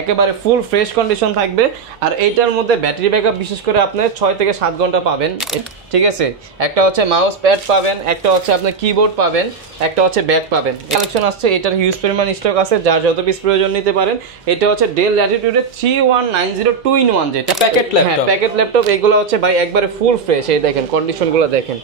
একেবারে full fresh condition থাকবে। আর এইটার মধ্যে ব্যাটারি ব্যাকআপ বিশেষ করে আপনি 6 থেকে 7 ঘন্টা পাবেন, ঠিক আছে। একটা হচ্ছে মাউস প্যাড পাবেন, একটা হচ্ছে আপনার কিবোর্ড পাবেন, একটা হচ্ছে ব্যাগ পাবেন। কালেকশন আসছে, এটার হিউজ পরিমাণ স্টক আছে, যার যত পিস প্রয়োজন নিতে পারেন। এটা হচ্ছে ডেল ল্যাটিটিউডের 3190 2-in-1 যেটা প্যাকেট ল্যাপটপ। হ্যাঁ প্যাকেট ল্যাপটপ, এগুলো হচ্ছে ভাই একবারে ফুল ফ্রেশ। এই দেখেন কন্ডিশনগুলো দেখেন।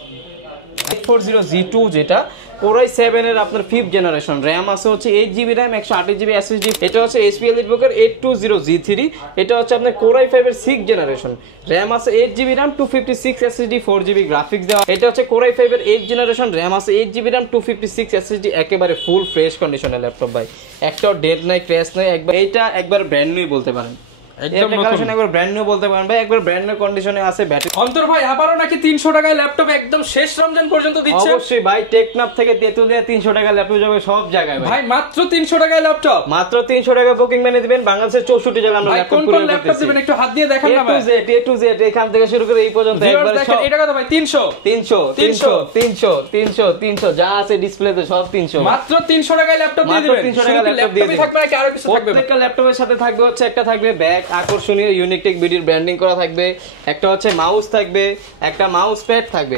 840G2 যেটা Core i7 এর আপনার 5th জেনারেশন, র‍্যাম আছে হচ্ছে 8GB র‍্যাম 128GB SSD। এটা হচ্ছে HP EliteBook এর 820G3, এটা হচ্ছে আপনার Core i5 এর 6th জেনারেশন, র‍্যাম আছে 8GB RAM 256 SSD 4GB graphics দেওয়া। এটা হচ্ছে Core i5 এর 8th জেনারেশন, র‍্যাম আছে 8GB র‍্যাম 256 SSD, একেবারে ফুল ফ্রেশ কন্ডিশনের ল্যাপটপ ভাই, একটাও ডেট নাই, ক্র্যাশ নাই, একবার এটা একবার ব্র্যান্ড নিউ বলতে পারেন, একদম কালেকশন একবার ব্র্যান্ড নিউ বলতে পারেন ভাই, একবার ব্র্যান্ড নিউ কন্ডিশনে আছে। ব্যাটারি অন্তর ভাই আবারো নাকি 300 টাকায় ল্যাপটপ একদম শেষ রমজান পর্যন্ত দিচ্ছে? অবশ্যই ভাই, টেকনাফ থেকে তেতুলিয়া 300 টাকা ল্যাপটপ যাবে সব জায়গায় ভাই। ভাই মাত্র 300 টাকায় ল্যাপটপ, মাত্র 300 টাকা বুকিং মানে দিবেন। বাংলাদেশের 64 জেলা আমরা ল্যাপটপ কোন কোন ল্যাপটপ দিবেন একটু হাত দিয়ে দেখান না ভাই। A to Z এখান থেকে শুরু করে এই পর্যন্ত একবার দেখেন। এটা কত ভাই? 300 300 300 300 300 300 যা আছে ডিসপ্লেতে সব 300, মাত্র 300 টাকায় ল্যাপটপ দিয়ে দিবেন। 300 টাকা ল্যাপটপ দিয়ে দিবেন। থাকবে নাকি আরো কিছু থাকবে? প্রত্যেকটা ল্যাপটপের সাথে থাকবে হচ্ছে একটা থাকবে ব্যাগ, আকর্ষণীয় ইউনিকটেক বিডির ব্র্যান্ডিং করা থাকবে, একটা হচ্ছে মাউস থাকবে, একটা মাউস প্যাড থাকবে,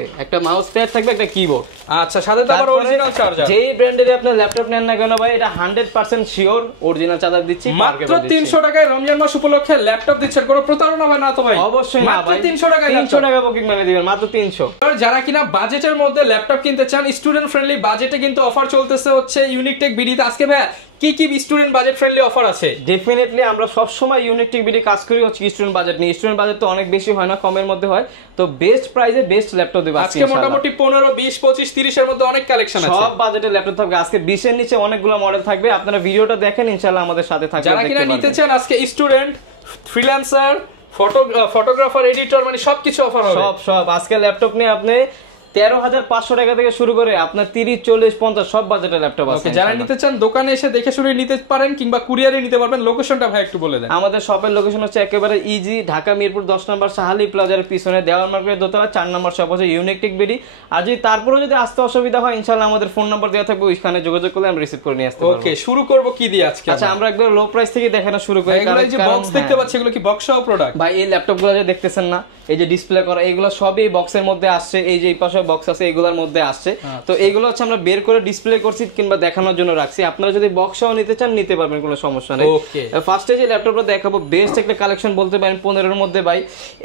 একটা কিবোর্ড। আচ্ছা, সাথে তো আবার অরিজিনাল চার্জার। যেই ব্র্যান্ডের আপনি ল্যাপটপ নেন না কেন ভাই, এটা 100% শিওর অরিজিনাল চার্জার দিচ্ছি। মাত্র 300 টাকায় রমজান মাস উপলক্ষে ল্যাপটপ দিচ্ছেন, কোনো প্রতারণা হয় না তো ভাই? অবশ্যই না ভাই, 300 টাকায় 300 টাকা বুকিং মানে দিবেন, মাত্র 300। যারা কিনা বাজেটের মধ্যে ল্যাপটপ কিনতে চান, স্টুডেন্ট ফ্রেন্ডলি বাজেটে কিন্তু অফার চলতেছে হচ্ছে ইউনিকটেক বিডিতে। আজকে ভাই কি কি স্টুডেন্ট বাজেট ফ্রেন্ডলি অফার আছে? ডেফিনেটলি আমরা সব সময় ইউনিকটেক বিডি কাজ করি হচ্ছে স্টুডেন্ট বাজেট নিয়ে। স্টুডেন্ট বাজেট তো অনেক বেশি হয় না, কমের মধ্যে হয়, তো বেস্ট প্রাইসে বেস্ট ল্যাপটপ দেব আজকে। মোটামুটি 15 20 25 30 এর মধ্যে অনেক কালেকশন আছে, সব বাজেটের ল্যাপটপ থাকবে আজকে। 20 এর নিচে অনেকগুলো মডেল থাকবে, আপনারা ভিডিওটা দেখেন, ইনশাআল্লাহ আমাদের সাথে থাকবেন। যারা কিনা নিতে চান আজকে স্টুডেন্ট, ফ্রিল্যান্সার, ফটোগ্রাফার, এডিটর, মানে সবকিছু অফার হবে। সব আজকে ল্যাপটপ নিয়ে আপনি 13,500 টাকা থেকে শুরু করে আপনার 30 40 50 সব বাজেটের ল্যাপটপ আছে। যারা নিতে চান দোকানে এসে দেখে শুনে নিতে পারেন, কিংবা কুরিয়ারে নিতে পারবেন। লোকেশনটা ভাই একটু বলে দেন। আমাদের শপের লোকেশন হচ্ছে একেবারে ইজি, ঢাকা মিরপুর 10 নম্বর শাহালি প্লাজার পিছনে দেওয়াল মার্কেটের দোতলা 4 নম্বর শপ হচ্ছে ইউনিকটেক বিডি। আর যদি তারপরে যদি আসতে অসুবিধা হয়, ইনশাআল্লাহ আমাদের ফোন নাম্বার দেওয়া থাকবে, ওইখানে যোগাযোগ করলে আমরা রিসিভ করে নিয়ে আসতে পারবো। ওকে, শুরু করব কি দিয়ে আজকে? আচ্ছা, আমরা একবার লো প্রাইস থেকে দেখানো শুরু করি। কারণ এই যে বক্স দেখতে পাচ্ছি, এগুলো কি বক্স সহ প্রোডাক্ট? ভাই এই ল্যাপটপগুলো যে দেখতেছেন না, এই যে ডিসপ্লে করা, এগুলো সবই বক্সের মধ্যে আসছে। এই যে এই পাশে বক্স আছে, এগুলোর মধ্যে আসছে। তো এইগুলো হচ্ছে আমরা বের করে ডিসপ্লে করছি কিংবা দেখানোর জন্য রাখছি। আপনারা যদি বক্স সহ নিতে চান নিতে পারবেন, কোনো সমস্যা নেই। ফার্স্টে যে ল্যাপটপটা দেখাবো, বেস্ট একটা কালেকশন বলতে পারেন 15 এর মধ্যে ভাই।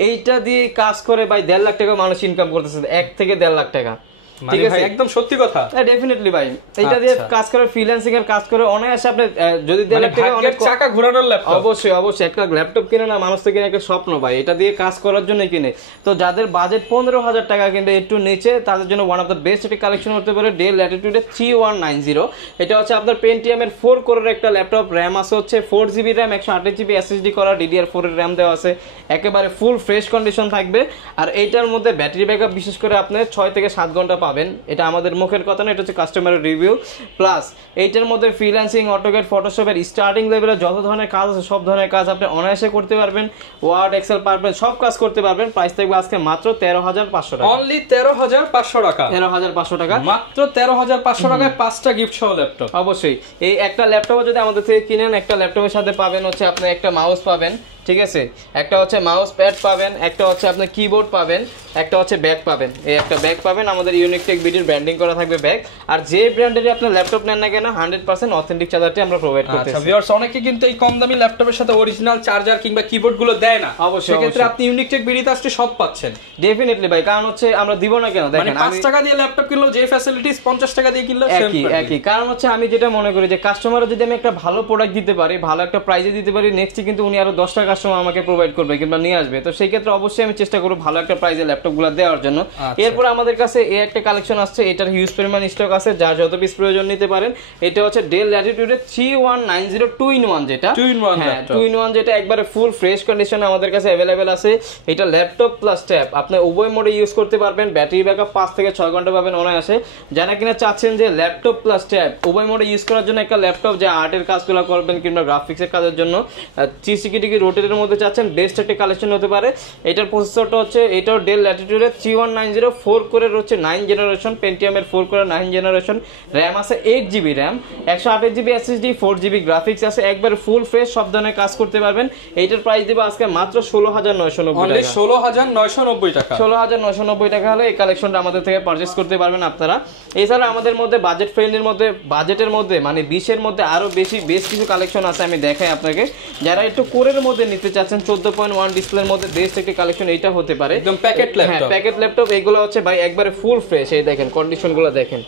এইটা দিয়ে কাজ করে ভাই 1.5 লাখ টাকা মানুষ ইনকাম করতেছে, 1 থেকে 1.5 লাখ টাকা। ঠিক আছে, একদম সত্যি কথা। হ্যাঁ ডেফিনেটলি ভাই, এইটা দিয়ে কাজ করে, ফ্রিল্যান্সিং এর কাজ করে অনায়াসে আপনি যদি 1.5 লাখ টাকা অনেক চাকা ঘোরানোর ল্যাপটপ। অবশ্যই একটা ল্যাপটপ কিনে না মানুষ থেকে একটা স্বপ্ন ভাই, এটা দিয়ে কাজ করার জন্য কিনে। তো যাদের বাজেট 15,000 টাকা কিন্তু একটু নিচে, তাদের জন্য ওয়ান অফ দ্য বেস্ট একটা কালেকশন হতে পারে ডেল ল্যাটিটিউডের 3190। এটা হচ্ছে আপনার পেন্টিয়াম এর 4 কোরের একটা ল্যাপটপ, র‍্যাম আছে হচ্ছে 4GB র‍্যাম 128GB SSD করা, DDR4 এর র‍্যাম দেওয়া আছে, একেবারে ফুল ফ্রেশ কন্ডিশন থাকবে। আর এইটার মধ্যে ব্যাটারি ব্যাকআপ বিশেষ করে আপনি 6 থেকে 7 ঘন্টা পাবেন। এটা আমাদের মুখের কথা না, এটা হচ্ছে কাস্টমারের রিভিউ। প্লাস এইটার মধ্যে ফ্রিল্যান্সিং, অটোক্যাড, ফটোশপের স্টার্টিং লেভেলে যত ধরনের কাজ আছে সব ধরনের কাজ আপনি অনায়াসে করতে পারবেন। ওয়ার্ড, এক্সেল, পাওয়ারপয়েন্ট সব কাজ করতে পারবেন। প্রাইস থাকবে আজকে মাত্র 13,500 টাকা। অনলি 13,500 টাকা। 13,500 টাকা, মাত্র 13,500 টাকায় 5টা গিফট সহ ল্যাপটপ। অবশ্যই এই একটা ল্যাপটপ যদি আমাদের থেকে কিনেন, একটা ল্যাপটপের সাথে পাবেন হচ্ছে আপনি একটা মাউস পাবেন, ঠিক আছে, একটা হচ্ছে মাউস প্যাড পাবেন, একটা হচ্ছে আপনি কিবোর্ড পাবেন, একটা হচ্ছে ব্যাগ পাবেন। এই একটা ব্যাগ পাবেন, আমাদের ইউনিকটেক বিডির ব্র্যান্ডিং করা থাকবে ব্যাগ। আর যে ব্র্যান্ডেরই আপনি ল্যাপটপ নেন না কেন 100% অথেন্টিক চার্জারটি আমরা প্রোভাইড করতেছি। আচ্ছা ভিউয়ার্স, অনেকে কিন্তু এই কম দামি ল্যাপটপের সাথে অরিজিনাল চার্জার কিংবা কিবোর্ড গুলো দেয় না। অবশ্যই সেক্ষেত্রে আপনি ইউনিকটেক বিডিতে আসলে সব পাচ্ছেন। ডেফিনেটলি ভাই, কারণ হচ্ছে আমরা দিব না কেন, দেখেন 5 টাকা দিয়ে ল্যাপটপ কিনলো যে ফ্যাসিলিটিস 50 টাকা দিয়ে কিনলো একই। কারণ হচ্ছে আমি যেটা মনে করি যে কাস্টমারও যদি আমি একটা ভালো প্রোডাক্ট দিতে পারি, ভালো একটা প্রাইসে দিতে পারি, নেক্সট কিন্তু উনি আরো 10টা কাস্টমার আমাকে প্রোভাইড করবে কিংবা নিয়ে আসবে। তো সেই ক্ষেত্রে অবশ্যই আমি চেষ্টা করব ভালো একটা প্রাইসে ল্যাপটপগুলো দেওয়ার জন্য। এরপর আমাদের কাছে এই একটা কালেকশন আসছে, এটার হিউজ পরিমাণ স্টক আছে, যার যত পিস প্রয়োজন নিতে পারেন। এটা হচ্ছে ডেল ল্যাটিটিউডের 3190 2-in-1 যেটা 2-in-1 যেটা একবারে ফুল ফ্রেশ কন্ডিশনে আমাদের কাছে अवेलेबल আছে। এটা ল্যাপটপ প্লাস ট্যাব, আপনি উভয় মোডে ইউজ করতে পারবেন। ব্যাটারি ব্যাকআপ 5 থেকে 6 ঘন্টা পাবেন অনায়াসে। যারা কিনা চাচ্ছেন যে ল্যাপটপ প্লাস ট্যাব উভয় মোডে ইউজ করার জন্য একটা ল্যাপটপ, যে আর্টের কাজগুলো করবেন কিংবা গ্রাফিক্সের কাজের জন্য 360 ডিগ্রি রোটেট বাজেটের মধ্যে চাচ্ছেন বেস্ট একটা কালেকশন হতে পারে। এটার প্রসেসরটা হচ্ছে এটাও ডেল ল্যাটিটিউডের 3190 4 কোরের হচ্ছে 9 জেনারেশন, পেন্টিয়ামের 4 কোরের 9 জেনারেশন, র্যাম আছে 8GB RAM, 128GB SSD, 4GB graphics আছে, একবার ফুল ফ্রেশ সব ধরনের কাজ করতে পারবেন। এইটার প্রাইস দিব আজকে মাত্র 16990 অনলি টাকা। 16990 টাকা। 16990 টাকা হলে এই কালেকশনটা আমাদের থেকে পারচেজ করতে পারবেন আপনারা। এছাড়া আমাদের মধ্যে বাজেট ফ্রেন্ডলির মধ্যে বাজেটের মধ্যে মানে 20-এর মধ্যে আরো বেশ কিছু কালেকশন আছে, আমি দেখাই আপনাকে। যারা একটু কোরের মধ্যে নিতে চাচ্ছেন 14.1 ডিসপ্লের মধ্যে বেস্ট একটা কালেকশন এইটা হতে পারে, একদম প্যাকেট ল্যাপটপ। হ্যাঁ প্যাকেট ল্যাপটপ এগুলো হচ্ছে ভাই একবারে ফুল ফ্রেশ। এই দেখেন কন্ডিশনগুলো দেখেন,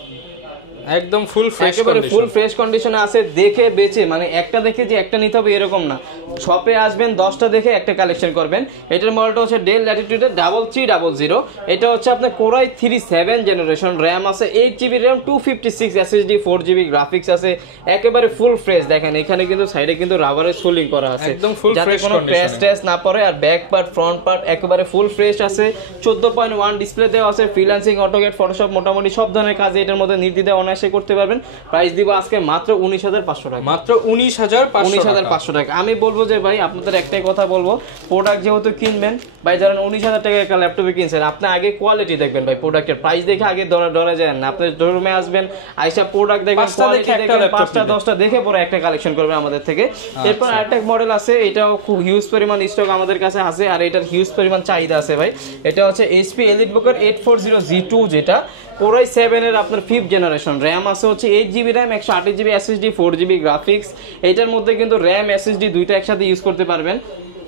একদম ফুল ফ্রেশ, একেবারে ফুল ফ্রেশ কন্ডিশনে আছে। দেখে বেচে মানে একটা দেখে যে একটা নিতে হবে এরকম না, শপে আসবেন 10টা দেখে একটা কালেকশন করবেন। এটার মডেলটা হচ্ছে ডেল ল্যাটিটিউডের 3300। এটা হচ্ছে আপনার কোরাই 3 জেনারেশন, র্যাম আছে 8GB RAM, 256 SSD, 4GB graphics আছে, একেবারে ফুল ফ্রেশ। দেখেন এখানে কিন্তু সাইডে কিন্তু রাবারের সোলিং করা আছে, একদম ফুল যাতে ফ্রেশ কোনো কন্ডিশন ক্র্যাশ না পড়ে। আর ব্যাক পার্ট ফ্রন্ট পার্ট একেবারে ফুল ফ্রেশ আছে। 14.1 ডিসপ্লে দেওয়া আছে, ফ্রিল্যান্সিং, অটোক্যাড, ফটোশপ মোটামুটি সব ধরনের কাজ এটার মধ্যে নির্দ্বিধায় অনায়াসে করতে পারবেন। প্রাইস দিব আজকে মাত্র 19500 টাকা, মাত্র 19500 টাকা। আমি বলবো যে ভাই আপনাদের একটাই কথা বলবো, প্রোডাক্ট যেহেতু কিনবেন ভাই, ধরেন 19000 টাকা একটা ল্যাপটপে কিনছেন, আপনি আগে কোয়ালিটি দেখবেন ভাই, প্রোডাক্টের প্রাইস দেখে আগে ডরা যায় না। আপনি শোরুমে আসবেন, আইসা প্রোডাক্ট দেখবেন, কোয়ালিটি দেখবেন, 5টা 10টা দেখে পরে একটা কালেকশন করবেন আমাদের থেকে। এরপর আরেকটা মডেল আছে, এটাও খুব হিউজ পরিমাণ স্টক আমাদের কাছে আছে আর এটার হিউজ পরিমাণ চাহিদা আছে ভাই। এটা হচ্ছে HP EliteBooker 840G2, যেটা কোরাই 7 এর আপনার 5th জেনারেশন, র্যাম আছে হচ্ছে 8GB RAM, 128GB SSD, 4GB graphics. এটার মধ্যে কিন্তু র্যাম SSD দুইটা একসাথে ইউজ করতে পারবেন।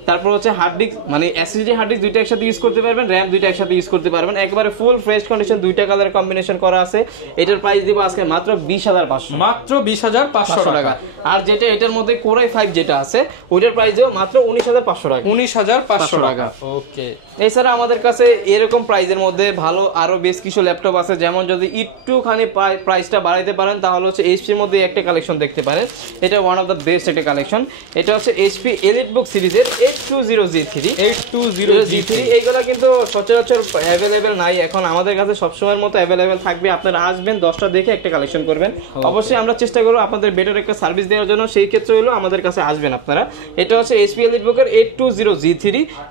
তারপর হচ্ছে হার্ড ডিস্ক মানে SSD হার্ড ডিস্ক দুইটা একসাথে ইউজ করতে পারবেন, র্যাম দুইটা একসাথে ইউজ করতে পারবেন, একবারে ফুল ফ্রেশ কন্ডিশন, দুইটা কালার কম্বিনেশন করা আছে। এটার প্রাইস দিব আজকে মাত্র 20500, মাত্র 20500 টাকা। আর যেটা এটার মধ্যে কোরাই 5 যেটা আছে ওইটার প্রাইস দিব মাত্র 19500 টাকা, 19500 টাকা। ওকে। এছাড়া আমাদের কাছে এরকম প্রাইজের মধ্যে ভালো আরো বেশ কিছু ল্যাপটপ আছে, যেমন যদি একটুখানি প্রাইসটা বাড়াইতে পারেন তাহলে হচ্ছে HP এর মধ্যে একটা কালেকশন দেখতে পারেন। এটা ওয়ান অফ দ্য বেস্ট একটা কালেকশন। এটা হচ্ছে HP EliteBook সিরিজের 820G3। এইগুলো কিন্তু সচরাচর অ্যাভেলেবেল নাই এখন, আমাদের কাছে সবসময়ের মতো অ্যাভেলেবেল থাকবে। আপনারা আসবেন 10টা দেখে একটা কালেকশন করবেন। অবশ্যই আমরা চেষ্টা করবো আপনাদের বেটার একটা সার্ভিস দেওয়ার জন্য, সেই ক্ষেত্রে হলো আমাদের কাছে আসবেন আপনারা। এটা হচ্ছে HP EliteBooker 820G3।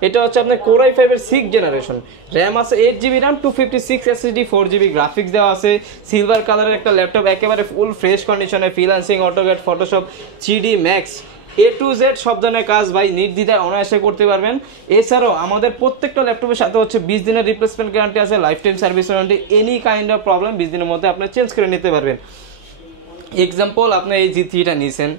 এটা হচ্ছে আপনার কোরাই 5 এর 6th জেনারেশন, র্যাম আছে 8GB RAM, 256 SSD, 4GB graphics দেওয়া আছে। সিলভার কালারের একটা ল্যাপটপ, একেবারে ফুল ফ্রেশ কন্ডিশনে, freelancing, AutoCAD, Photoshop, 3D Max, A to Z সব ধরনের কাজ ভাই নির্দ্বিধায় অনায়াসে করতে পারবেন। এছাড়াও আমাদের প্রত্যেকটা ল্যাপটপের সাথে হচ্ছে 20 দিনের রিপ্লেসমেন্ট গ্যারান্টি আছে, life time service warranty. Any kind of problem 20 দিনের মধ্যে আপনি চেঞ্জ করে নিতে পারবেন। এক্সাম্পল, আপনি এই G3টা নিয়েছেন,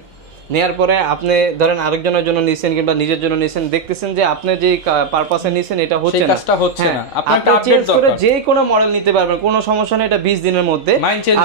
নেয়ার পরে আপনি ধরেন আরেকজনের জন্য নিছেন কিংবা নিজের জন্য নিছেন, দেখতেছেন যে আপনি যে পারপাসে নিছেন এটা হচ্ছে না, কাজটা হচ্ছে না, আপনি চেঞ্জ করে যে কোনো মডেল নিতে পারবেন, কোনো সমস্যা নেই। এটা 20 দিনের মধ্যে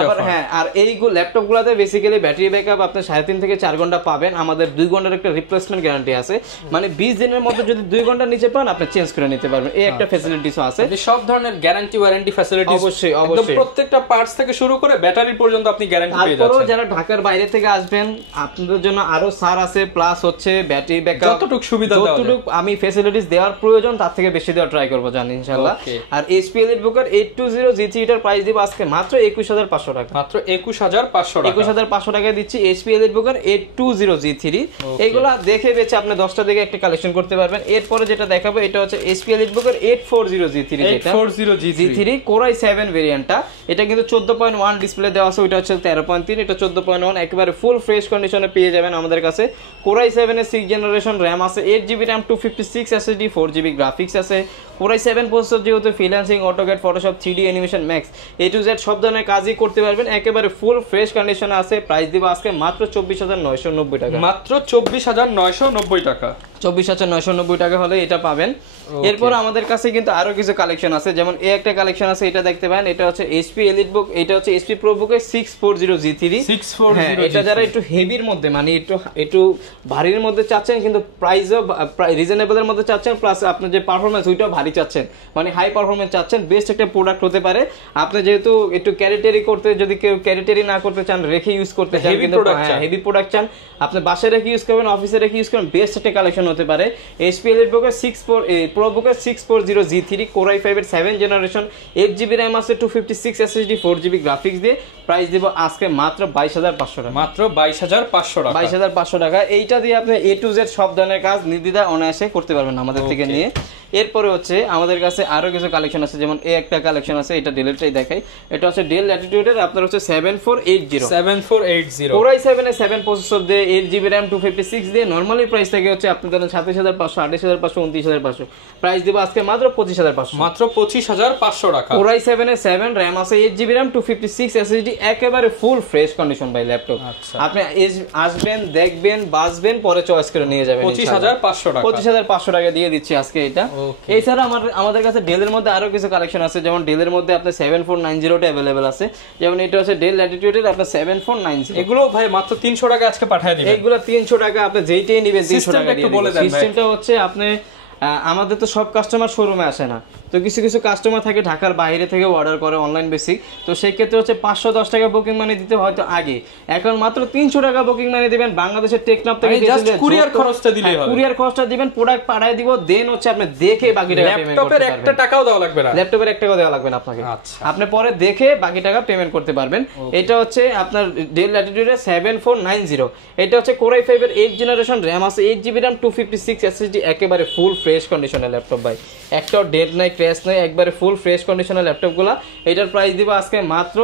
আবার হ্যাঁ। আর এইগুলো ল্যাপটপগুলোতে বেসিক্যালি ব্যাটারি ব্যাকআপ আপনি 3.5 থেকে 4 ঘন্টা পাবেন। আমাদের 2 ঘন্টার একটা রিপ্লেসমেন্ট গ্যারান্টি আছে, মানে 20 দিনের মধ্যে যদি 2 ঘন্টা নিচে পান আপনি চেঞ্জ করে নিতে পারবেন। এই একটা ফ্যাসিলিটিসও আছে। সব ধরনের গ্যারান্টি ওয়ারেন্টি ফ্যাসিলিটি অবশ্যই একদম প্রত্যেকটা পার্টস থেকে শুরু করে ব্যাটারি পর্যন্ত আপনি গ্যারান্টি পেয়ে যাচ্ছেন। তারপরেও যারা ঢাকার বাইরে থেকে আসবেন আপনাদের জন্য আরো সার আছে, প্লাস হচ্ছে ব্যাটারি ব্যাকআপ যতটুকু সুবিধা যতটুকু আমি ফ্যাসিলিটিস দেওয়ার প্রয়োজন তার থেকে বেশি দেওয়ার ট্রাই করব জানি ইনশাআল্লাহ। আর HP EliteBooker 820G3 এটার প্রাইস দিব আজকে মাত্র 21500 টাকা, মাত্র 21500 টাকা। 21500 টাকায় দিচ্ছি HP EliteBooker 820G3। এগুলা দেখে বেচে আপনি 10টা দেখে একটা কালেকশন করতে পারবেন। এরপরে যেটা দেখাবো এটা হচ্ছে HP EliteBooker 840G3, যেটা 840G3 কোরাই 7 ভেরিয়েন্টটা। এটা কিন্তু 14.1 ডিসপ্লে দেওয়া আছে, ওইটা হচ্ছে 13.3, এটা 14.1, একেবারে ফুল ফ্রেশ কন্ডিশনে পেয়ে যাবেন আমাদের কাছে। কোরাই 7 এর 6th জেনারেশন, র্যাম আছে 8GB RAM, 256 SSD, 4GB graphics আছে। কোরাই 7 প্রসেসর যেহেতু freelancing, AutoCAD, Photoshop, 3D animation, max A to Z সব ধরনের কাজই করতে পারবেন, একেবারে ফুল ফ্রেশ কন্ডিশনে আছে। প্রাইস দিব আজকে মাত্র 24990 টাকা, মাত্র 24990 টাকা। 24990 টাকা হলে এটা পাবেন। এরপর আমাদের কাছে কিন্তু আরো কিছু কালেকশন আছে, যেমন এই একটা কালেকশন আছে, এটা দেখতে পারেন। এটা হচ্ছে HP EliteBook, এটা হচ্ছে HP ProBook 640G3। এটা যারা একটু হেভির মধ্যে মানে একটু ভারীর মধ্যে চাচ্ছেন কিন্তু প্রাইসও রিজনেবলের মধ্যে চাচ্ছেন, প্লাস আপনার যে পারফরম্যান্স ওইটাও ভারী চাচ্ছেন, মানে হাই পারফরম্যান্স চাচ্ছেন, বেস্ট একটা প্রোডাক্ট হতে পারে। আপনি যেহেতু একটু ক্যারিটারি করতে, যদি কেউ ক্যারিটারি না করতে চান, রেখে ইউজ করতে চান, কিন্তু হেভি প্রোডাক্ট চান, আপনি বাসায় রেখে ইউজ করবেন, অফিসে রেখে ইউজ করবেন, বেস্ট একটা কালেকশন হতে পারে HP EliteBook 64 ProBook 640G3 Core i5 এর 7 জেনারেশন 8GB RAM আছে 256 SSD 4GB গ্রাফিক্স দিয়ে প্রাইস দেব আজকে মাত্র 22500 টাকা মাত্র 22500 টাকা 22500 টাকা এইটা দিয়ে আপনি A to Z সব ধরনের কাজ নির্দ্বিধায় অনায়াসে করতে পারবেন আমাদের থেকে নিয়ে এরপরে হচ্ছে আমাদের কাছে আরো কিছু কালেকশন আছে যেমন এই একটা কালেকশন আছে এটা ডেলটাই দেখাই এটা হচ্ছে ডেল ল্যাটিটিউডের আপনার হচ্ছে 7480 Core i7 এর 7 প্রসেসর দিয়ে 8GB RAM 256 দিয়ে নরমালি প্রাইস থাকে হচ্ছে আপনি ধরেন 27500 28500 29500 প্রাইস দেব আজকে মাত্র 25500 মাত্র 25500 টাকা Core i7 এর 7 RAM আছে 8GB RAM 256 SSD একেবারে ফুল ফ্রেশ কন্ডিশন ভাই ল্যাপটপ আপনি আসবেন দেখবেন বাসবেন পরে চয়েস করে নিয়ে যাবেন 25500 টাকা 25500 টাকা দিয়ে দিচ্ছি আজকে এটা এছাড়া আমাদের কাছে ডেলের মধ্যে আরো কিছু কালেকশন আছে যেমন ডেলের মধ্যে আপনার 7490 টা अवेलेबल আছে যেমন এটা হচ্ছে ডেল ল্যাটিটিউডের আপনার 7490 এগুলো ভাই মাত্র 300 টাকা আজকে পাঠিয়ে দিবেন এগুলো 300 টাকা আপনি যেইটাই নেবেন 300 টাকা দিয়ে দিবেন সিস্টেমটা হচ্ছে আপনি আমাদের তো সব কাস্টমার শোরুমে আসে না তো কিছু কিছু কাস্টমার থাকে ঢাকার বাইরে থেকে অর্ডার করে অনলাইন বেসিক তো সেই ক্ষেত্রে হচ্ছে 510 টাকা বুকিং মানি দিতে হয়তো আগে এখন মাত্র 300 টাকা বুকিং মানি দিবেন বাংলাদেশের টেকনাফ থেকে জাস্ট কুরিয়ার খরচটা দিলেই হবে কুরিয়ার খরচটা দিবেন প্রোডাক্ট পাঠিয়ে দিব দেন হচ্ছে আপনি দেখে বাকি টাকা পেমেন্ট করতে পারবেন ল্যাপটপের 1 টাকাও দেওয়া লাগবে না ল্যাপটপের 1 টাকাও দেওয়া লাগবে না আপনাকে আচ্ছা আপনি পরে দেখে বাকি টাকা পেমেন্ট করতে পারবেন এটা হচ্ছে আপনার ডেল ল্যাটিটিউডের 7490 এটা হচ্ছে Core i5 এর 8 জেনারেশন RAM আছে 8GB RAM 256 SSD একেবারে ফুল ফ্রেশ কন্ডিশনের ল্যাপটপ ভাই একটাও ডেড নাই ক্র্যাশ নাই একবারে ফুল ফ্রেশ কন্ডিশনের ল্যাপটপগুলো এটার প্রাইস দিব আজকে মাত্র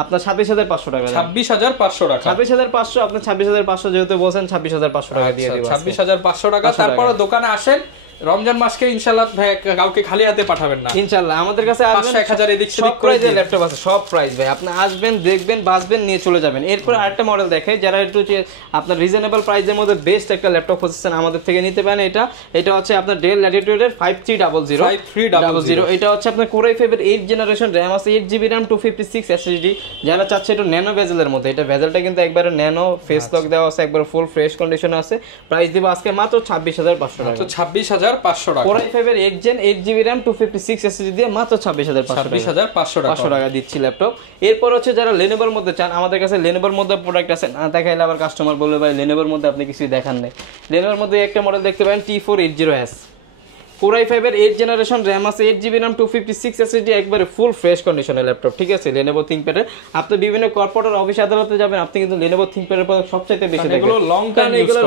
আপনার 26500 টাকা 26500 টাকা 26500 আপনি 26500 যেহেতু বলেন 26500 টাকা দিয়ে দিব 26500 টাকা তারপর দোকানে আসেন রমজান মাসকে ইনশাআল্লাহ ভাই কাউকে খালি হাতে পাঠাবেন না ইনশাআল্লাহ আমাদের কাছে আসবেন 1000 এদিক সেদিক করে যে ল্যাপটপ আছে সব প্রাইস ভাই আপনি আসবেন দেখবেন বাসবেন নিয়ে চলে যাবেন এরপর আরেকটা মডেল দেখাই যারা একটু আপনার রিজনেবল প্রাইসের মধ্যে বেস্ট একটা ল্যাপটপ খুঁজছেন আমাদের থেকে নিতে পারেন এটা হচ্ছে আপনার ডেল ল্যাটিটিউডের 5300 এটা হচ্ছে আপনার Core i5 এর 8 জেনারেশন RAM আছে 8GB RAM 256 SSD যারা চাচ্ছে একটু ন্যানো বেজেলের মধ্যে এটা বেজেলটা কিন্তু একবারে ন্যানো ফেস লক দেওয়া আছে একবারে ফুল ফ্রেশ কন্ডিশনে আছে প্রাইস দিব আজকে মাত্র 26500 টাকা তো 26500 টাকা Core i5 এর 8 জেন 8GB RAM 256 SSD দিয়ে মাত্র 26500 টাকা দিচ্ছি ল্যাপটপ এরপর হচ্ছে যারা Lenovoর মধ্যে চান আমাদের কাছে Lenovoর মধ্যে প্রোডাক্ট আছে না দেখাইলে আবার কাস্টমার বলবে ভাই Lenovoর মধ্যে আপনি কিছুই দেখান নাই Lenovoর মধ্যে একটা মডেল দেখতে পারেন T480S Core i5 এর 8 জেনারেশন RAM আছে 8GB RAM 256 SSD একবারে ফুল ফ্রেশ কন্ডিশনের ল্যাপটপ ঠিক আছে Lenovo ThinkPad এর আপনি বিভিন্ন কর্পোরেট অফিস আদালতে যাবেন আপনি কিন্তু Lenovo ThinkPad এর প্রোডাক্ট সবচেয়ে বেশি দেখবেন এগুলো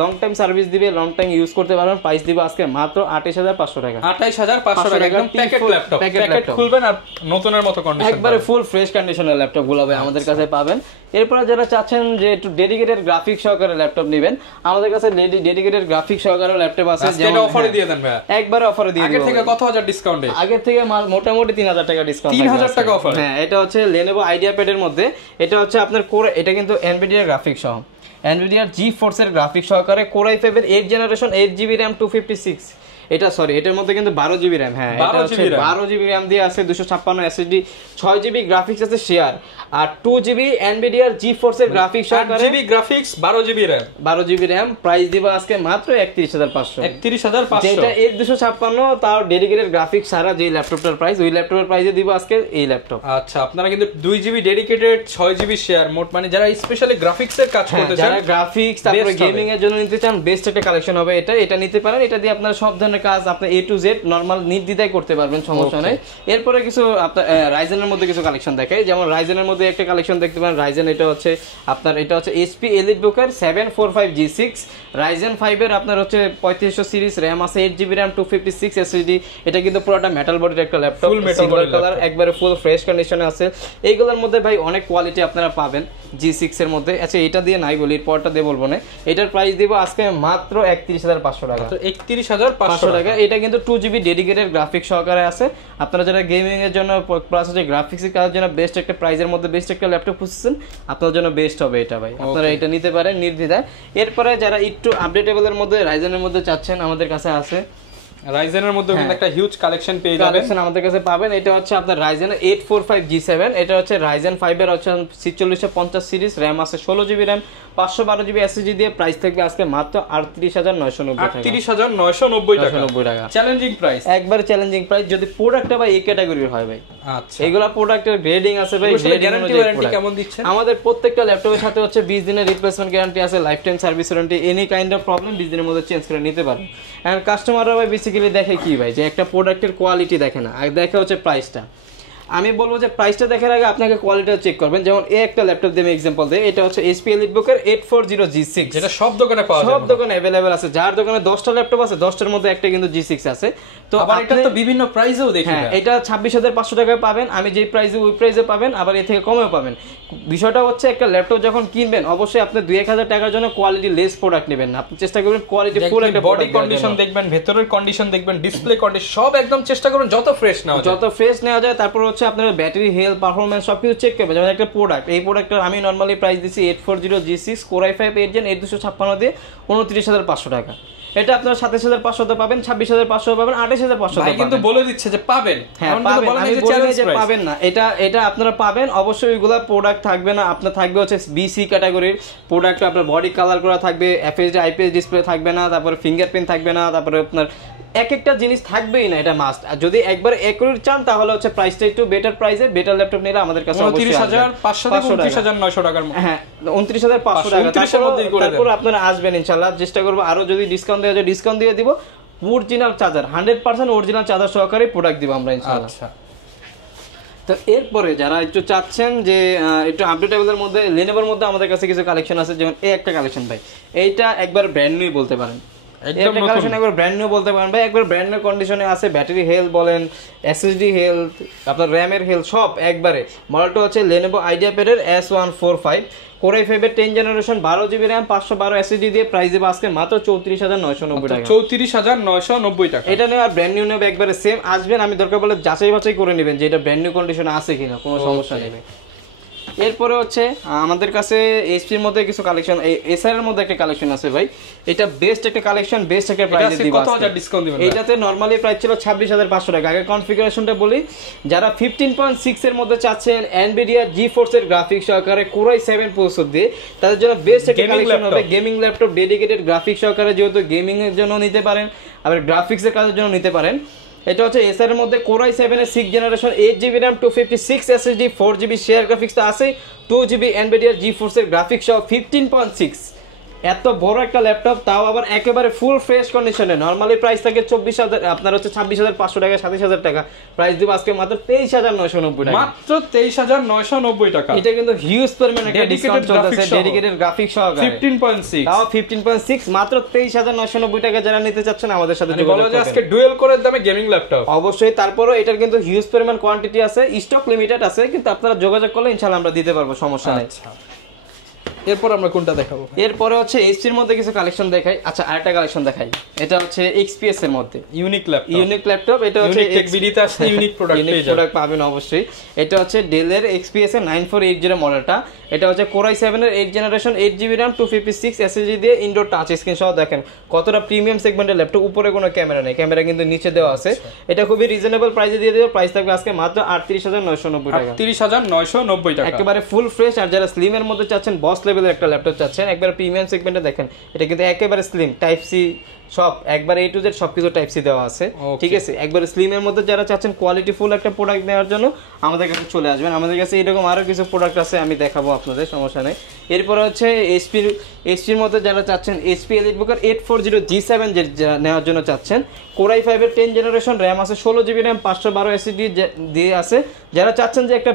লং টাইম সার্ভিস দিবে লং টাইম ইউজ করতে পারবেন প্রাইস দিব আজকে মাত্র 28500 টাকা 28500 টাকা একদম প্যাকেট ল্যাপটপ প্যাকেট খুলবেন আর নতুনের মতো কন্ডিশন একবারে ফুল ফ্রেশ কন্ডিশনের ল্যাপটপ গুলো আমাদের কাছে পাবেন এরপর যারা চাচ্ছেন যে একটু ডেডিকেটেড গ্রাফিক্স সহকারে ল্যাপটপ নেবেন আমাদের কাছে ডেডিকেটেড গ্রাফিক্স সহকারে ল্যাপটপ আছে যেটা অফারে দিয়ে দেন ভাই একবারে অফারে দিয়ে আগে থেকে কত হাজার ডিসকাউন্টে আগে থেকে মোটামুটি 3000 টাকা ডিসকাউন্ট 3000 টাকা অফার হ্যাঁ এটা হচ্ছে Lenovo IdeaPad এর মধ্যে এটা হচ্ছে আপনার Core এটা কিন্তু Nvidia গ্রাফিক্স সহ Nvidia GeForce এর গ্রাফিক্স সহকারে Core i5 এর 8 জেনারেশন 8GB RAM 256 এটা সরি এটার মধ্যে কিন্তু 12GB RAM হ্যাঁ এটা হচ্ছে 12GB RAM দিয়ে আছে 256 SSD 6GB গ্রাফিক্স আছে শেয়ার আর 2GB Nvidia GeForce এর গ্রাফিক্স সহকারে 8GB graphics 12GB RAM price দিব আজকে মাত্র 31500 যেটা 256 তার ডেডিকেটেড গ্রাফিক্স ছাড়া যে ল্যাপটপটার প্রাইস ওই ল্যাপটপের প্রাইসে দিব আজকে এই ল্যাপটপ আচ্ছা আপনারা কিন্তু 2GB ডেডিকেটেড 6GB শেয়ার মোট মানে যারা স্পেশালি গ্রাফিক্স এর কাজ করতে চান যারা গ্রাফিক্স তারপরে গেমিং এর জন্য নিতে চান বেস্ট একটা কালেকশন হবে এটা নিতে পারেন এটা দিয়ে আপনারা সব ধরনের কাজ আপনি A to Z নরমাল নির্দ্বিধায় করতে পারবেন সমস্যা নাই এরপরে কিছু আপনার রাইজেনের মধ্যে কিছু কালেকশন দেখাই যেমন রাইজেনের মধ্যে একটা কালেকশন দেখতে পারেন রাইজেন এটা হচ্ছে HP EliteBook 745G6 Ryzen 5 এর আপনার হচ্ছে 3500 সিরিজ RAM আছে 8GB RAM 256 SSD এটা কিন্তু পুরোটা মেটাল বডির একটা ল্যাপটপ সিলভার কালার একবারে ফুল ফ্রেশ কন্ডিশনে আছে এইগুলোর মধ্যে ভাই অনেক কোয়ালিটি আপনারা পাবেন G6 এর মধ্যে আচ্ছা এটা দিয়ে নাই বলি পরটা দিয়ে বলবো না এটার প্রাইস দেব আজকে মাত্র 31500 টাকা তো 31500 টাকা এটা কিন্তু 2GB ডেডিকেটেড গ্রাফিক্স সহকারে আছে আপনারা যারা গেমিং এর জন্য প্লাস হচ্ছে গ্রাফিক্সের কাজের জন্য বেস্ট একটা প্রাইজের মধ্যে বেস্ট একটা ল্যাপটপ খুঁজছেন আপনাদের জন্য বেস্ট হবে এটা ভাই আপনারা এটা নিতে পারেন নির্দ্বিধায় এরপরে যারা একটু আপডেটেবলের মধ্যে রাইজেনের মধ্যে চাচ্ছেন আমাদের কাছে আছে রাইজেনের মধ্যে কিন্তু একটা হিউজ কালেকশন পেয়ে যাবেন কালেকশন আমাদের কাছে পাবেন এটা হচ্ছে আপনার Ryzen 845G7 এটা হচ্ছে Ryzen 5 এর হচ্ছে 4650 সিরিজ RAM আছে 16GB RAM 512GB SSD দিয়ে প্রাইস থাকবে আজকে মাত্র 38990 টাকা 38990 টাকা টাকা চ্যালেঞ্জিং প্রাইস একবার চ্যালেঞ্জিং প্রাইস যদি প্রোডাক্টটা ভাই এই ক্যাটাগরির হয় ভাই আচ্ছা, এইগুলা প্রোডাক্টের গ্রেডিং আছে ভাই, গ্যারান্টি ওয়ারেন্টি কেমন দিচ্ছেন? আমাদের প্রত্যেকটা ল্যাপটপের সাথে হচ্ছে 20 দিনের রিপ্লেসমেন্ট গ্যারান্টি আছে, life time service warranty, any kind of problem 20 দিনের মধ্যে চেঞ্জ করে নিতে পারবেন। এন্ড কাস্টমাররা ভাই বেসিক্যালি দেখে কি ভাই, যে একটা প্রোডাক্টের কোয়ালিটি দেখে না, আর দেখে হচ্ছে প্রাইসটা। আমি বলবো যে প্রাইসটা দেখার আগে আপনাকে কোয়ালিটিটা চেক করবেন। যেমন এই একটা ল্যাপটপ দিয়ে এক্সাম্পল দেই, এটা হচ্ছে HP EliteBook এর 840G6, যেটা সব দোকানে পাওয়া যায়, সব দোকানে अवेलेबल আছে। যার দোকানে 10টা ল্যাপটপ আছে 10টার মধ্যে একটা কিন্তু G6 আছে। তো আবার এটা তো বিভিন্ন প্রাইসেও দেখি, হ্যাঁ এটা 26,500 টাকায় পাবেন, আমি যেই প্রাইসে ওই প্রাইসে পাবেন, আবার এর থেকে কমেও পাবেন। বিষয়টা হচ্ছে একটা ল্যাপটপ যখন কিনবেন অবশ্যই আপনি 2-1000 টাকার জন্য কোয়ালিটি লেস প্রোডাক্ট নেবেন না, আপনি চেষ্টা করবেন কোয়ালিটি ফুল একটা বডি কন্ডিশন দেখবেন, ভেতরের কন্ডিশন দেখবেন, ডিসপ্লে কন্ডিশন সব একদম চেষ্টা করুন যত ফ্রেশ নেওয়া যায়, যত ফ্রেশ নেওয়া যায়। তারপর হচ্ছে আপনার ব্যাটারি হেলথ পারফরম্যান্স সবকিছু চেক করবেন। যেমন একটা প্রোডাক্ট, এই প্রোডাক্টটার আমি নরমালি প্রাইস দিচ্ছি 840G6 Core i5 8 Gen 8256 দিয়ে 29,500 টাকা। এটা আপনারা 27,500 পাবেন, 26,500 পাবেন, 28,500 পাবেন। কিন্তু বলে দিচ্ছে যে পাবেন, হ্যাঁ পাবেন, আমি বলি যে পাবেন না, এটা আপনারা পাবেন অবশ্যই। ওইগুলা প্রোডাক্ট থাকবে না, আপনার থাকবে হচ্ছে BC ক্যাটাগরির প্রোডাক্ট, আপনার বডি কালার করা থাকবে, FHD IPS ডিসপ্লে থাকবে না, তারপরে ফিঙ্গারপ্রিন্ট থাকবে না, তারপরে আপনার এক একটা জিনিস থাকবেই না, এটা মাস্ট। আর যদি একবার একুরেট চান তাহলে হচ্ছে প্রাইসটা একটু বেটার প্রাইসে, বেটার ল্যাপটপ নিলে আমাদের কাছে 29,500 থেকে 29,900 টাকার মধ্যে, হ্যাঁ 29,500 টাকা। তারপর আপনারা আসবেন ইনশাআল্লাহ, চেষ্টা করব আরো যদি ডিসকাউন্ট দেওয়া যায় ডিসকাউন্ট দিয়ে দিব। অরিজিনাল চার্জার 100% অরিজিনাল চার্জার সহকারে প্রোডাক্ট দিব আমরা ইনশাআল্লাহ। আচ্ছা, তো এরপরে যারা একটু চাচ্ছেন যে একটু আপডেটেবলের মধ্যে, Lenovoর মধ্যে আমাদের কাছে কিছু কালেকশন আছে। যেমন এই একটা কালেকশন ভাই, এইটা একবার ব্র্যান্ড নিউ বলতে পারেন, একদম কালেকশন একবার ব্র্যান্ড নিউ বলতে পারেন ভাই, একবার ব্র্যান্ড নিউ কন্ডিশনে আছে। ব্যাটারি হেলথ বলেন, SSD হেলথ, আপনার র্যামের হেলথ সব একবারে। মডেলটা হচ্ছে Lenovo IdeaPad এর S145 Core i5 এর 10 জেনারেশন 12GB RAM 512 SSD দিয়ে প্রাইস দেব আজকে মাত্র 34,990 টাকা। 34,990 টাকা। এটা নেওয়ার ব্র্যান্ড নিউ নেবে একবারে সেম। আসবেন, আমি দরকার বলে যাচাই বাছাই করে নেবেন যে এটা ব্র্যান্ড নিউ কন্ডিশনে আছে কিনা, কোনো সমস্যা নেই। এরপরে হচ্ছে আমাদের কাছে এইচপির মধ্যে কিছু কালেকশন, এসআর এর মধ্যে একটা কালেকশন আছে ভাই। এটা বেস্ট একটা কালেকশন, বেস্ট একটা প্রাইসে দিব। কত হাজার ডিসকাউন্ট দিবেন? এটাতে নরমালি প্রাইস ছিল 26,500 টাকা। আগে কনফিগারেশনটা বলি, যারা 15.6 এর মধ্যে চাচ্ছেন Nvidia GeForce এর গ্রাফিক্স সহকারে Core i7 প্রসেসর দিয়ে, তাদের জন্য বেস্ট একটা কালেকশন হবে। গেমিং ল্যাপটপ ডেডিকেটেড গ্রাফিক্স সহকারে, যেহেতু গেমিং এর জন্য নিতে পারেন, আবার গ্রাফিক্স এর কাজের জন্য নিতে পারেন। এটা হচ্ছে এসআর এর মধ্যে Core i7 এর 6 generation 8GB RAM 256 SSD 4GB share graphics তো আছে, 2GB Nvidia GeForce এর গ্রাফিক্স সহ 15.6 এত বড় একটা ল্যাপটপ, তাও আবার একেবারে ফুল ফ্রেশ কন্ডিশনে। নরমালি প্রাইস থাকে 24,000, আপনার হচ্ছে 26,500 টাকা, 27,000 টাকা। প্রাইস দিব আজকে মাত্র 23,990 টাকা, মাত্র 23,990 টাকা। এটা কিন্তু হিউজ পরিমাণ একটা ডিসকাউন্ট চলতেছে, ডেডিকেটেড গ্রাফিক্স সহ 15.6, তাও 15.6 মাত্র 23,990 টাকা। যারা নিতে চাচ্ছেন আমাদের সাথে যোগাযোগ করবেন। আজকে ডুয়েল কোরের দামে গেমিং ল্যাপটপ অবশ্যই। তারপরও এটার কিন্তু হিউজ পরিমাণ কোয়ান্টিটি আছে, স্টক লিমিটেড আছে, কিন্তু আপনারা যোগাযোগ করলে ইনশাআল্লাহ আমরা দিতে পারবো, সমস্যা নাই। এরপর আমরা কোনটা দেখাবো? এরপরে হচ্ছে এইচপির মধ্যে কিছু কালেকশন দেখাই। আচ্ছা আরেকটা কালেকশন দেখাই, এটা হচ্ছে XPS এর মধ্যে ইউনিক ল্যাপটপ। এটা হচ্ছে টেক বিডিতে আসলে ইউনিক প্রোডাক্ট পাবেন অবশ্যই। এটা হচ্ছে ডেল এর XPS এর 9480 মডেলটা। এটা হচ্ছে Core i7 এর 8 জেনারেশন 8GB RAM 256 SSD দিয়ে ইনডোর টাচ স্ক্রিন সহ। দেখেন কতটা প্রিমিয়াম সেগমেন্টের ল্যাপটপ, উপরে কোনো ক্যামেরা নেই, ক্যামেরা কিন্তু নিচে দেওয়া আছে। এটা খুবই রিজনেবল প্রাইসে দিয়ে দেব। প্রাইস থাকবে আজকে মাত্র 38,990 টাকা। 38,990 টাকা, একেবারে ফুল ফ্রেশ। আর যারা স্লিম এর মধ্যে চাচ্ছেন, বস লেভেলের একটা ল্যাপটপ চাচ্ছেন, একবার প্রিমিয়াম সেগমেন্টে, দেখেন এটা কিন্তু একেবারে স্লিম, টাইপ সি সব একবার A to Z সবকিছু টাইপ সি দেওয়া আছে, ঠিক আছে। একবার স্লিম এর মধ্যে যারা চাচ্ছেন কোয়ালিটি ফুল একটা প্রোডাক্ট নেওয়ার জন্য আমাদের কাছে চলে আসবেন। আমাদের কাছে এরকম আরো কিছু প্রোডাক্ট আছে, আমি দেখাবো আপনাদের, সমস্যা নেই। এরপরে হচ্ছে এইচপির মধ্যে যারা চাচ্ছেন HP EliteBook 840G7 নেওয়ার জন্য চাচ্ছেন, Core i5 এর 10 জেনারেশন, RAM আছে 16GB RAM 512 SSD দিয়ে আছে। যারা চাচ্ছেন যে একটা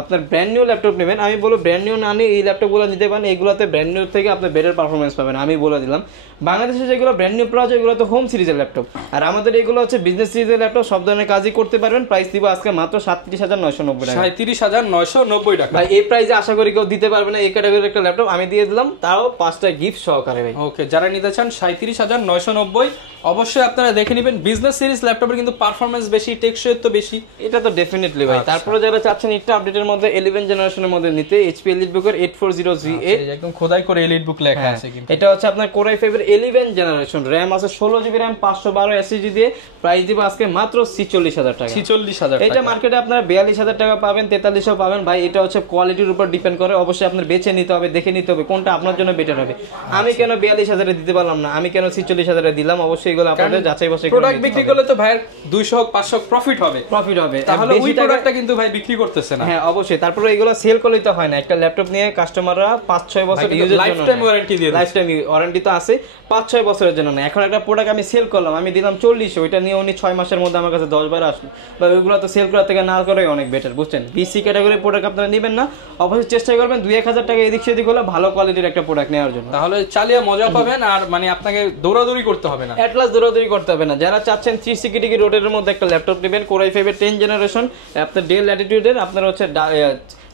আপনার ব্র্যান্ড নিউ ল্যাপটপ নেবেন, আমি বলবো ব্র্যান্ড নিউ না নিয়ে এই ল্যাপটপগুলো নিতে পারেন। এইগুলোতে ব্র্যান্ড নিউ থেকে আপনি বেটার পারফরমেন্স পাবেন, আমি বলে দিলাম। বাংলাদেশে যেগুলো ব্র্যান্ড নিউ পাওয়া যায় এগুলো তো হোম সিরিজের ল্যাপটপ, আর আমাদের এগুলো হচ্ছে বিজনেস সিরিজের ল্যাপটপ, সব ধরনের কাজই করতে পারবেন। প্রাইস দিব আজকে মাত্র 37,990 টাকা। 37,990 টাকা ভাই এই প্রাইসে আশা করি কেউ দিতে পারবে না এই ক্যাটাগরির একটা ল্যাপটপ, আমি দিয়ে দিলাম, তাও 5টা গিফট সহকারে ভাই। ওকে, যারা নিতে চান 37,990 অবশ্যই আপনারা দেখে নেবেন। বিজনেস সিরিজ ল্যাপটপের কিন্তু পারফরম্যান্স বেশি, টেকসই তো বেশি, এটা তো ডেফিনেটলি ভাই। তারপরে যারা চাচ্ছেন একটা আপডেটের মধ্যে 11 জেনারেশনের মধ্যে নিতে, HP EliteBook 840G8, একদম খোদাই করে EliteBook লেখা আছে কিন্তু। এটা হচ্ছে আপনার Core i5 এর 11 জেনারেশন, র্যাম আছে 16 জিবি র্যাম 512 এসএসডি দিয়ে প্রাইস দিব আজকে মাত্র 46000 টাকা। 46000 এটা মার্কেটে আপনারা 42000 টাকা পাবেন, 4300 পাবেন ভাই। এটা হচ্ছে কোয়ালিটির উপর ডিপেন্ড করে, অবশ্যই আপনার বেছে নিতে হবে, দেখে নিতে হবে কোনটা আপনার জন্য বেটার হবে। আমি কেন 42000 এ দিতে পারলাম না, আমি কেন 46000 এ দিলাম, অবশ্যই এগুলো আপনাদের যাচাই বাছাই করে প্রোডাক্ট বিক্রি করলে তো ভাই 200 হোক 500 হোক প্রফিট হবে, তাহলে ওই প্রোডাক্টটা কিন্তু ভাই বিক্রি করতেছে না। হ্যাঁ অবশ্যই, তারপরে এগুলো সেল করলে তো হয় না। একটা ল্যাপটপ নিয়ে কাস্টমাররা 5-6 বছর ইউজের জন্য, লাইফ টাইম ওয়ারেন্টি দিয়ে, লাইফ টাইম ওয়ারেন্টি তো আছে 5-6 বছরের জন্য না। এখন একটা প্রোডাক্ট আমি সেল করলাম, আমি দিলাম 40, ওইটা নিয়ে উনি 6 মাসের মধ্যে আমার কাছে 10 বার আসলো, বা ওইগুলো তো সেল করার থেকে না করাই অনেক বেটার, বুঝছেন। বিসি ক্যাটাগরি প্রোডাক্ট আপনারা নেবেন না, অবশ্যই চেষ্টা করবেন 2-1000 টাকা এদিক সেদিক হলে ভালো কোয়ালিটির একটা প্রোডাক্ট নেওয়ার জন্য, তাহলে চালিয়ে মজা পাবেন। আর মানে আপনাকে দৌড়াদৌড়ি করতে হবে না, অ্যাটলাস দৌড়াদৌড়ি করতে হবে না। যারা চাচ্ছেন 360 ডিগ্রি রোটেটের মধ্যে একটা ল্যাপটপ নেবেন, কোরাই 5 এর 10 জেনারেশন, আপনার ডেল ল্যাটিটিউডের, আপনার হচ্ছে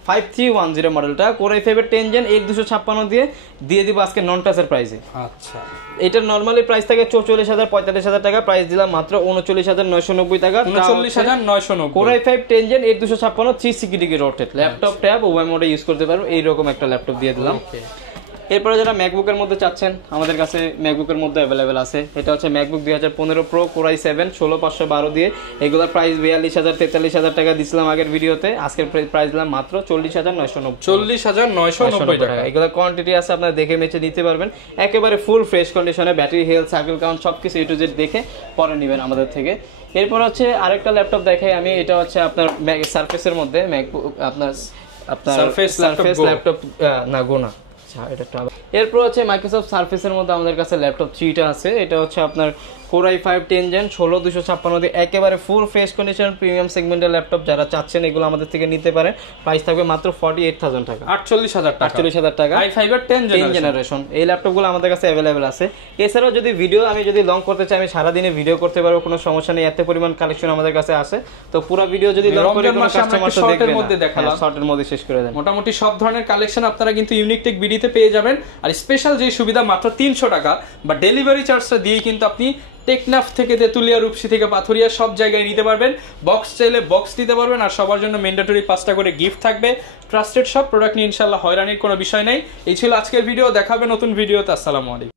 5310 মডেলটা, কোরাই 5 এর 10 জেন 8256 দিয়ে দিব আজকে নন টাচের প্রাইসে। আচ্ছা, এটার নরমালি প্রাইস থাকে 44000 45000 টাকা, প্রাইস দিলাম মাত্র 39990 টাকা, 39990। Core i 5 10 gen 8256 360 degree rotate laptop tab উভয় মোডে ইউজ করতে পারবো, এইরকম একটা ল্যাপটপ দিয়ে দিলাম। এরপরে যারা ম্যাকবুকের মধ্যে চাচ্ছেন, আমাদের কাছে ম্যাকবুকের মধ্যে অ্যাভেলেবেল আছে। এটা হচ্ছে ম্যাকবুক 2015 প্রো কোরাই 7 16512 দিয়ে, এগুলোর প্রাইস 42000 43000 টাকা দিছিলাম আগের ভিডিওতে, আজকের প্রাইস দিলাম মাত্র 40990 40990 টাকা। এগুলো কোয়ান্টিটি আছে, আপনারা দেখে মেচে নিতে পারবেন, একেবারে ফুল ফ্রেশ কন্ডিশনে, ব্যাটারি হেলথ, সাইকেল কাউন্ট সবকিছু এ টু জেড দেখে পরে নেবেন আমাদের থেকে। এরপর হচ্ছে আরেকটা ল্যাপটপ দেখাই আমি, এটা হচ্ছে আপনার সারফেসের মধ্যে ম্যাকবুক, আপনার সারফেস ল্যাপটপ না গোনা। এরপর হচ্ছে মাইক্রোসফট সার্ফেসের মধ্যে আমাদের কাছে ল্যাপটপ 3টা আছে। এটা হচ্ছে আপনার কোরাই 5 10 জেন 16256 দিয়ে একেবারে ফুল ফ্রেশ কন্ডিশন প্রিমিয়াম সেগমেন্টের ল্যাপটপ, যারা চাচ্ছেন এগুলো আমাদের থেকে নিতে পারেন। প্রাইস থাকবে মাত্র 48000 টাকা, 48000 টাকা, i5 এর 10 জেনারেশন। এই ল্যাপটপগুলো আমাদের কাছে অ্যাভেলেবেল আছে। এছাড়াও যদি ভিডিও আমি যদি লং করতে চাই, আমি সারা দিনে ভিডিও করতে পারবো, কোনো সমস্যা নেই, এত পরিমাণ কালেকশন আমাদের কাছে আছে। তো পুরো ভিডিও যদি লং করে কোনো কাস্টমার তো দেখবেন না, শর্টের মধ্যে শেষ করে দেন। মোটামুটি সব ধরনের কালেকশন আপনারা কিন্তু ইউনিকটেক বিডিতে পেয়ে যাবেন। আর স্পেশাল যে সুবিধা মাত্র 300 টাকা বা ডেলিভারি চার্জটা দিয়ে কিন্তু আপনি টেকনাফ থেকে তেতুলিয়া, রূপসী থেকে পাথুরিয়া সব জায়গায় নিতে পারবেন। বক্স চাইলে বক্স দিতে পারবেন, আর সবার জন্য ম্যান্ডেটরি 5টা করে গিফট থাকবে। ট্রাস্টেড সব প্রোডাক্ট নিয়ে ইনশাআল্লাহ হয়রানির কোনো বিষয় নেই। এই ছিল আজকের ভিডিও, দেখাবে নতুন ভিডিওতে। আসসালামু আলাইকুম।